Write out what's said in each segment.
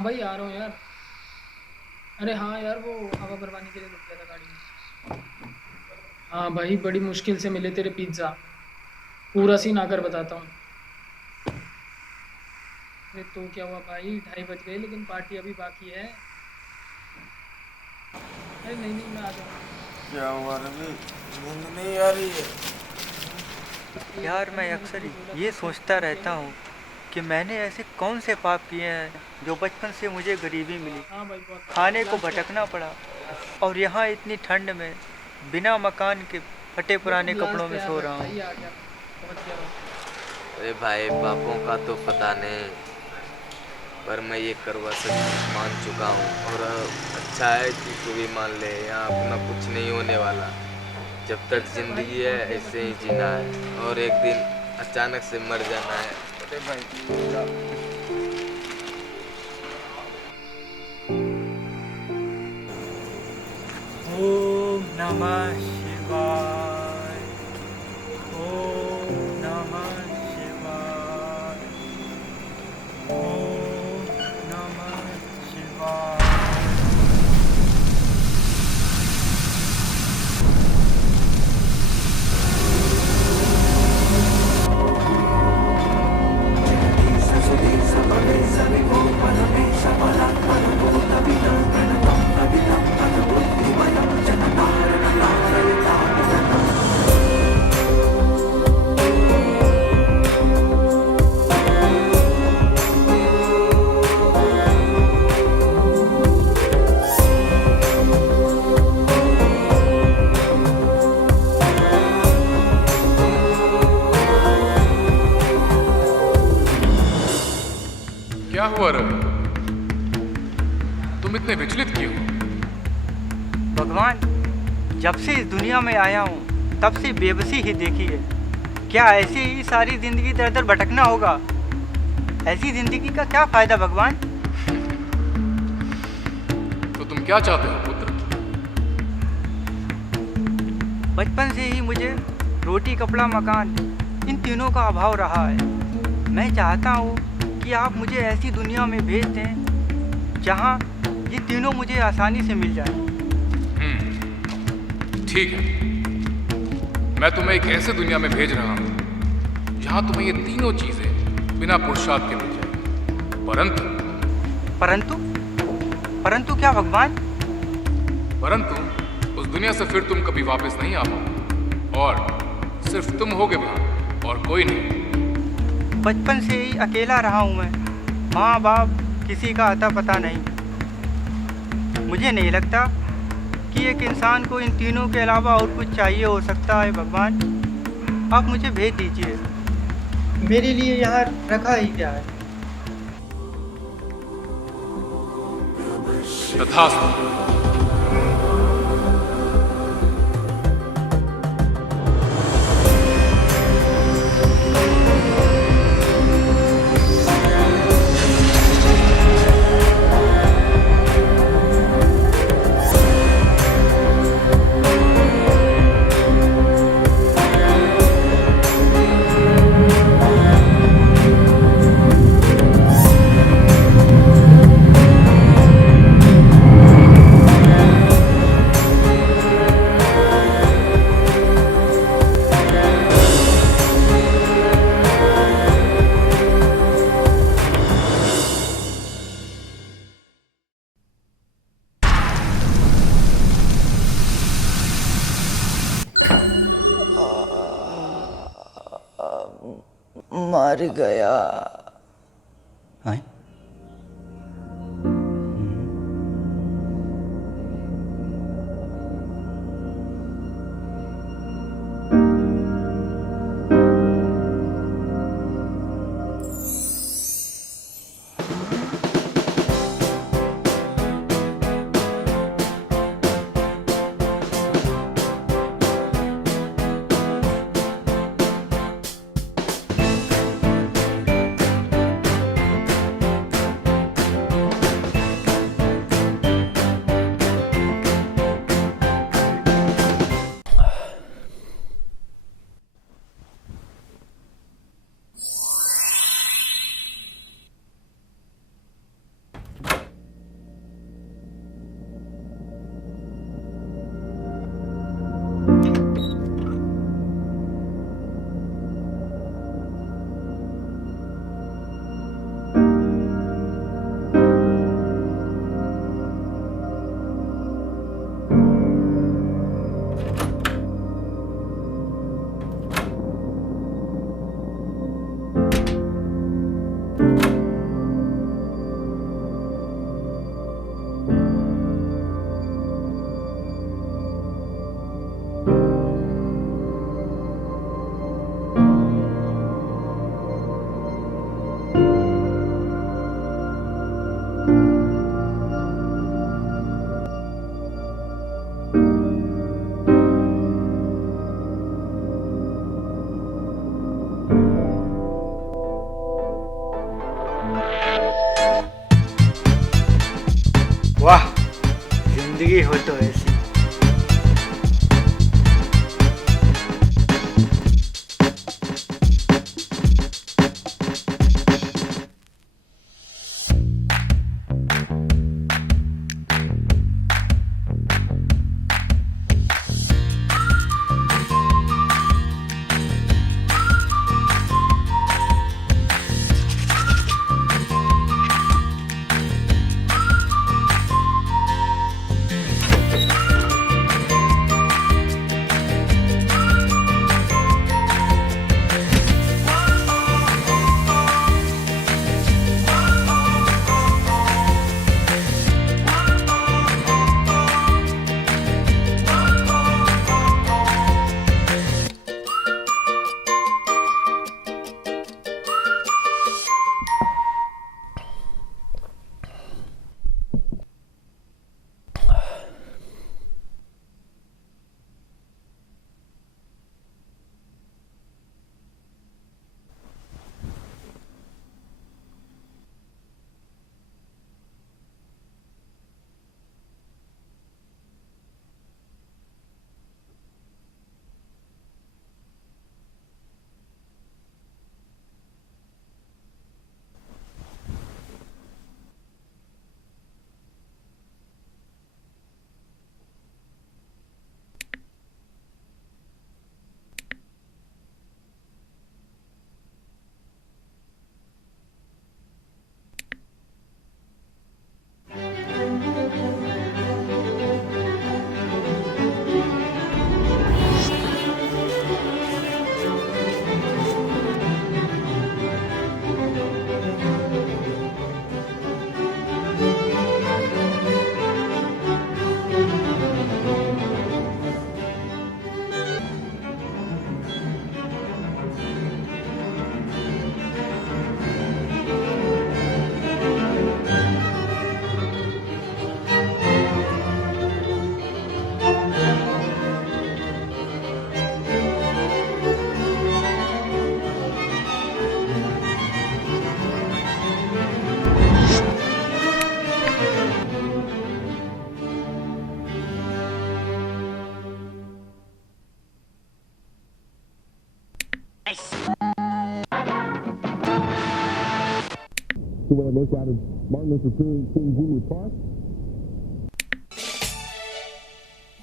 हाँ भाई आ रहा हूँ यार। अरे हाँ यार, वो हवा भरवाने के लिए रुक गया था गाड़ी में। हाँ भाई, बड़ी मुश्किल से मिले तेरे पिज्ज़ा। पूरा सीन आकर बताता हूँ। अरे तो क्या हुआ भाई, 2:30 बज गए लेकिन पार्टी अभी बाकी है। अरे नहीं नहीं, मैं आ जाऊँगा। क्या हुआ रवि? नींद नहीं आ रही है? अरे यार, यार मैं मैंने अक्सर तुझे बोला ये था कि सोचता तू रहता पहले। हूँ कि मैंने ऐसे कौन से पाप किए हैं जो बचपन से मुझे गरीबी मिली, हाँ भाई, बहुत खाने को लास्ट ईयर। भटकना पड़ा, और यहाँ इतनी ठंड में बिना मकान के फटे देख पुराने अब कपड़ों लास्ट में याद सो रख रहा हूँ। भाई, आ गया मैं। पहुँच गया भाई। अरे भाई, पापों का तो पता नहीं, पर मैं ये करवा सच मान चुका हूँ। और अच्छा है कि तू भी मान ले, यहाँ अपना कुछ नहीं होने वाला। जब तक देख कर भाई, जिंदगी है पहुँच गया ऐसे ही कसम से। जीना है, और एक दिन अचानक से मर जाना है। अरे भाई, ओम नमः शिवाय। ओम नमः शिवाय। ओम नमः शिवाय। क्या हुआ रवि? तुम इतने विचलित क्यों? भगवान, जब से इस दुनिया में आया हूँ तब से बेबसी ही देखी है। क्या ऐसे ही सारी जिंदगी दर दर भटकना होगा? ऐसी जिंदगी का क्या फायदा भगवान? तो तुम क्या चाहते हो पुत्र? बचपन से ही मुझे रोटी, कपड़ा, मकान, इन तीनों का अभाव रहा है। मैं चाहता हूँ कि आप मुझे ऐसी दुनिया में भेज दें जहाँ ये तीनों मुझे आसानी से मिल जाए। ठीक है, मैं तुम्हें एक ऐसे दुनिया में भेज रहा हूं जहां तुम्हें ये तीनों चीजें बिना पुरुषार्थ के मिल जाएगी। परंतु परंतु परंतु क्या भगवान? परंतु उस दुनिया से फिर तुम कभी वापस नहीं आ पाओगे, और सिर्फ तुम होगे वहां और कोई नहीं। बचपन से ही अकेला रहा हूँ मैं। माँ बाप किसी का अता पता नहीं। मुझे नहीं लगता कि एक इंसान को इन तीनों के अलावा और कुछ चाहिए हो सकता है। भगवान, आप मुझे भेज दीजिए। मेरे लिए यहाँ रखा ही क्या है? तथास्तु। मर गया। हैं? ऐसी। The way I look out of Martin Luther King Jr. Park.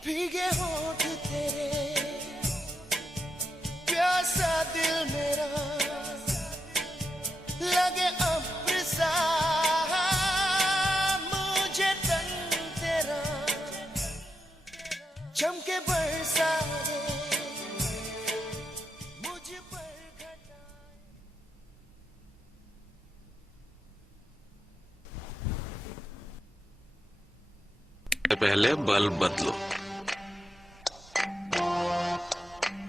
भीगे होठ तेरे प्यासा दिल मेरा लगे अब्र सा मुझे तन तेरा चमके बरसा दे मुझ पर घटा। पहले बल्ब बदलो।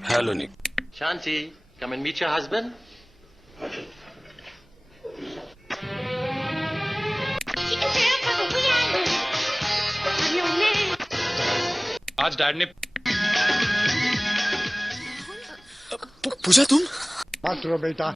Hello Nick. Shanti, come and meet your husband. आज डैड ने पूजा तुम? बात करो बेटा।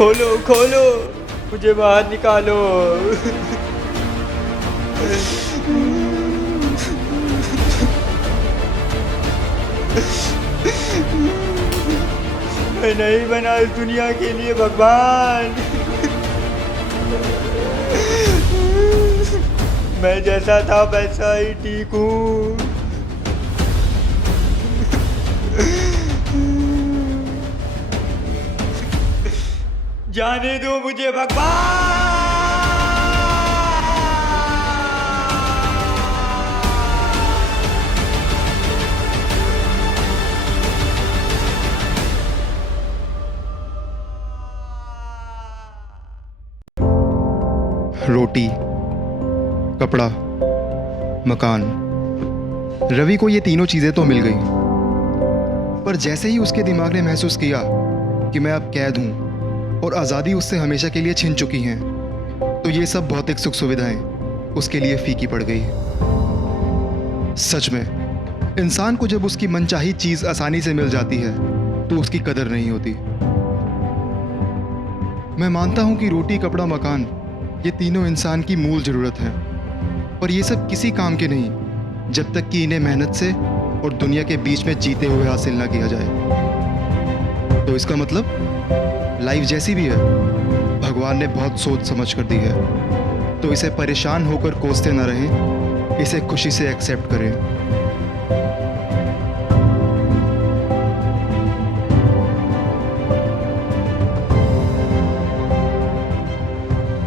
खोलो खोलो, मुझे बाहर निकालो। मैं नहीं बना इस दुनिया के लिए भगवान। मैं जैसा था वैसा ही ठीक हूँ। जाने दो मुझे भगवान। रोटी, कपड़ा, मकान। रवि को ये तीनों चीज़ें तो मिल गई, पर जैसे ही उसके दिमाग ने महसूस किया कि मैं अब कैद हूँ और आज़ादी उससे हमेशा के लिए छिन चुकी हैं, तो ये सब भौतिक सुख सुविधाएं उसके लिए फीकी पड़ गई। सच में, इंसान को जब उसकी मनचाही चीज़ आसानी से मिल जाती है तो उसकी कदर नहीं होती। मैं मानता हूँ कि रोटी, कपड़ा, मकान ये तीनों इंसान की मूल ज़रूरत है, पर ये सब किसी काम के नहीं जब तक कि इन्हें मेहनत से और दुनिया के बीच में जीते हुए हासिल ना किया जाए। तो इसका मतलब लाइफ जैसी भी है, भगवान ने बहुत सोच समझ कर दी है, तो इसे परेशान होकर कोसते ना रहें, इसे खुशी से एक्सेप्ट करें।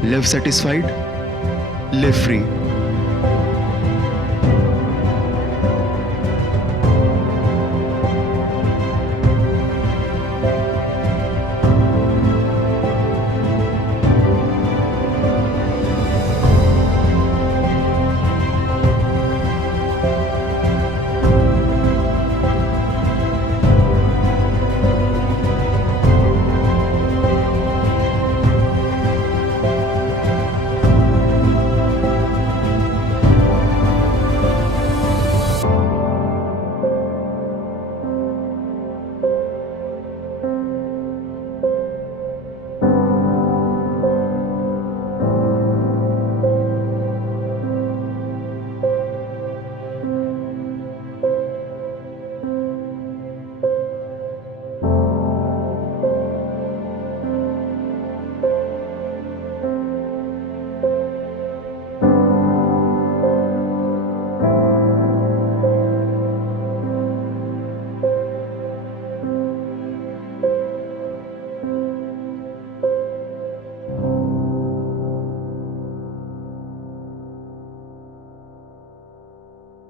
Live satisfied, live free.